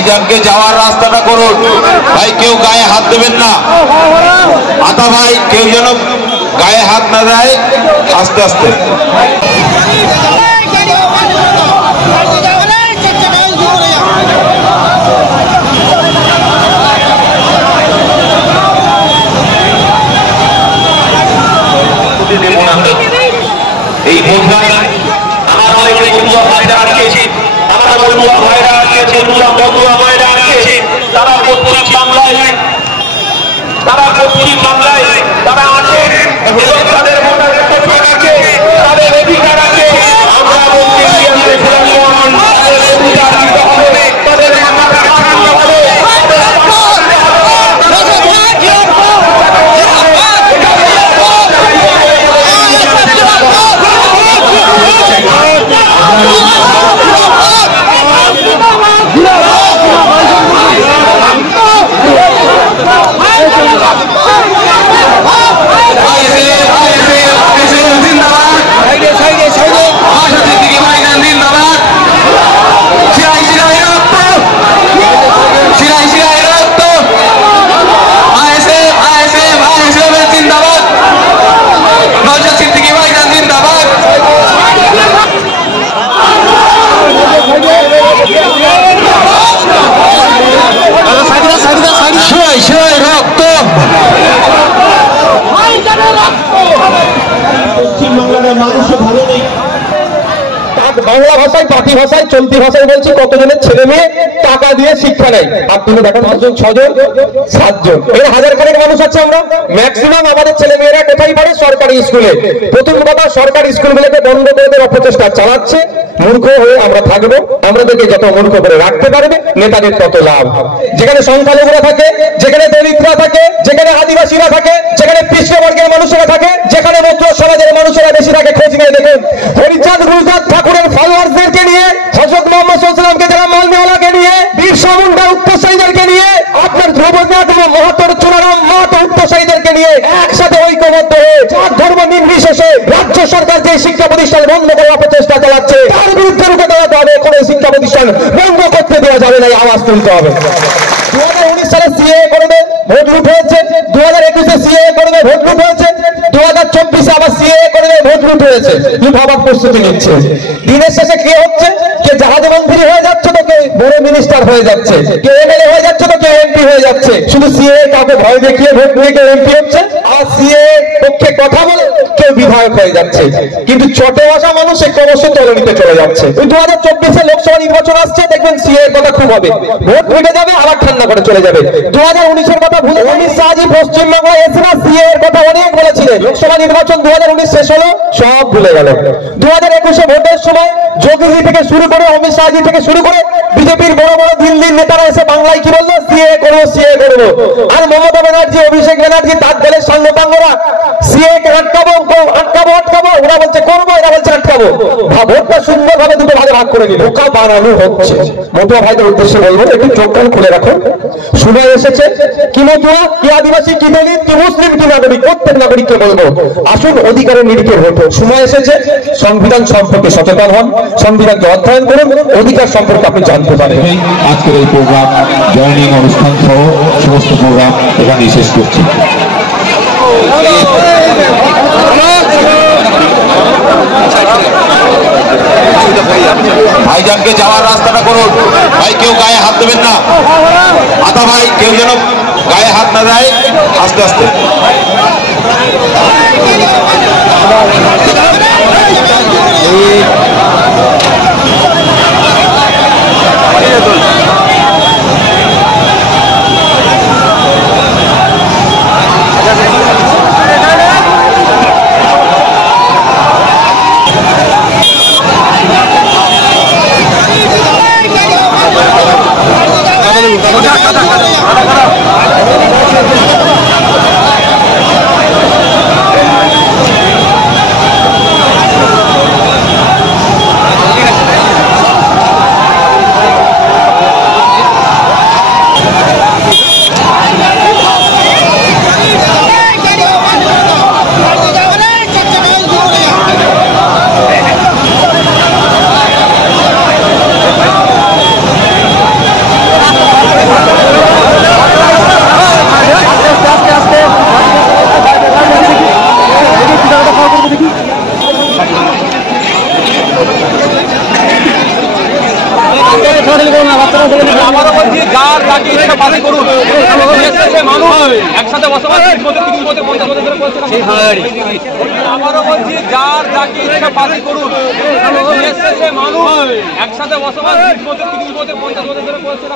ভাইজানকে যাওয়ার রাস্তাটা করুন ভাই, কেউ গায়ে হাত দেবেন না। আতা ভাই কেউ যেন গায়ে হাত না দেয়, আস্তে আস্তে। এই বোঝায় আমাদের বন্ধুরা ভাইরা আটকেছে, আমার বন্ধুরা ভাইরা আটকেছে, বন্ধুরা ভাইরা আটকেছে। তারা পশ্চিম বাংলায় তারা আছে এবং তাদের ভোটারের অধিকার আছে, তাদের অধিকার আছে। আমরা বলতে বাংলা ভাষায়, পাতি ভাষায়, চলতি ভাষায় বলছি, কতজনের ছেলে মেয়ে টাকা দিয়ে শিক্ষা নেয়। আপনি দেখেন 5 জন, 6 জন, 7 জন, এর হাজার খানেক মানুষ আছে। আমরা ম্যাক্সিমাম আমাদের ছেলে মেয়েরা কোথায় পড়ে? সরকারি স্কুলে। প্রথম কথা, সরকারি স্কুলগুলোকে বন্ধ করে দেওয়ার অপচেষ্টা চালাচ্ছে। মূর্খ হয়ে আমরা থাকবো, আমাদেরকে যত মূর্খ করে রাখতে পারবে নেতাদের তত লাভ। যেখানে সংখ্যালঘুরা থাকে, যেখানে দলিতরা থাকে, যেখানে আদিবাসীরা থাকে, যেখানে পিছড়বর্গের মানুষেরা থাকে, যেখানে মধ্য সমাজের মানুষেরা বেশি থাকে, খোঁজ নিয়ে দেখুন হরিচাঁদ গুরুচাঁদ ঠাকুরের ফলোয়ার্সদেরকে নিয়ে, হযরত মুহাম্মদ সাল্লাল্লাহু আলাইহি ওয়াসাল্লামকে যারা মালনেওয়ালাকে নিয়ে, বিরসা মুন্ডা উত্তরসারীদেরকে নিয়ে, আপনার ধ্রুবনাথ এবং মহাতর চুনারাম মাহাতো উত্তরসারীদেরকে নিয়ে একসাথে ঐক্যবদ্ধ হয়ে জাত ধর্ম নির্বিশেষে রাজ্য সরকার যে শিক্ষা প্রতিষ্ঠান বন্ধ করার প্রচেষ্টা চালাচ্ছে, তার বিরুদ্ধে রুখে দাঁড়াতে হবে। কোনো শিক্ষা প্রতিষ্ঠান বন্ধ করতে দেওয়া যাবে না, আওয়াজ তুলতে হবে। 2019 সালে সিএ করবে, ভোট লুট হয়েছে। 2021-এ সিএ করবে, ভোট লুট হয়েছে। 2024-এ আবার সিএ করবে, ভোট লুট হয়েছে। লুট হবার প্রস্তুতি নিচ্ছে। দিনের শেষে কি হচ্ছে? কে জাহাজ মন্ত্রী হয়ে যাচ্ছে, তো কে বড় মিনিস্টার হয়ে যাচ্ছে, কে এমএলএ হয়ে যাচ্ছে, তো কে এমপি হয়ে যাচ্ছে। শুধু সিএ কাউকে ভয় দেখিয়ে ভোট নিয়ে কেউ এমপি হচ্ছে, আর সিএ পক্ষে কথা বলে কেউ বিধায়ক হয়ে যাচ্ছে। কিন্তু চটে বসা মানুষ ক্রমশ তলানিতে চলে যাচ্ছে। 2024-এ লোকসভা নির্বাচন আসছে, দেখবেন সিএ এর কথা খুব হবে, ভোট মিটে যাবে, আবার ঠান্ডা করে চলে যাবে। 2019-এর কথা ভুলে অমিত শাহজি পশ্চিমবাংলায় এসে না সিএ এর কথা অনেক বলেছিলেন। লোকসভা নির্বাচন 2019 শেষ হলো, সব ভুলে গেল। 2021-এ ভোটের সময় যোগীজি থেকে শুরু করে, অমিত শাহজি থেকে শুরু করে বিজেপির বড় বড় দিল্লির নেতারা এসে বাংলায় কি বললো? সিএ করবো, সিএ করবো। আর মমতা ব্যানার্জি, অভিষেক ব্যানার্জি, তার দলের সাংগপাঙ্গরা সিএ কে আটকাবো, ওরা বলছে করবো, এরা বলছে আটকাবো। ভোটটা সুন্দরভাবে দুটো ভাগে ভাগ করে নিল। বোকা বানানো হচ্ছে। মতুয়া ভাইদের উদ্দেশ্যে বলবো, একটু চোখ কান খুলে রাখুন। শুনে এসেছে কি মতুয়া, কি আদিবাসী, কি দলিত, কি মুসলিম, কি নাগরিক, প্রত্যেক নাগরিককে বলবো আসুন অধিকারের নিরিখে ভোট। সময় এসেছে সংবিধান সম্পর্কে সচেতন হন, সংবিধানকে অধ্যয়ন করুন, অধিকার সম্পর্কে আপনি জানতে পারেন। আজকের এই প্রোগ্রাম, জয়নিং অনুষ্ঠান সহ সমস্ত প্রোগ্রাম এখানে শেষ করছি। ভাইজানকে যাওয়ার রাস্তাটা করুন ভাই, কেউ গায়ে হাত দেবেন না। আতা ভাই কেউ যেন গায়ে হাত না দেয়, আস্তে আস্তে। আবারও বলছি, যার যাকে ইচ্ছা পালন করুন। মানুষ একসাথে বসবাস 30 বছর 50 বছর ধরে করছে। আবারও বলছি, যার যাকে ইচ্ছা পালন করুন। মানুষ একসাথে বসবাস 30 বছর 50 বছর ধরে করছে।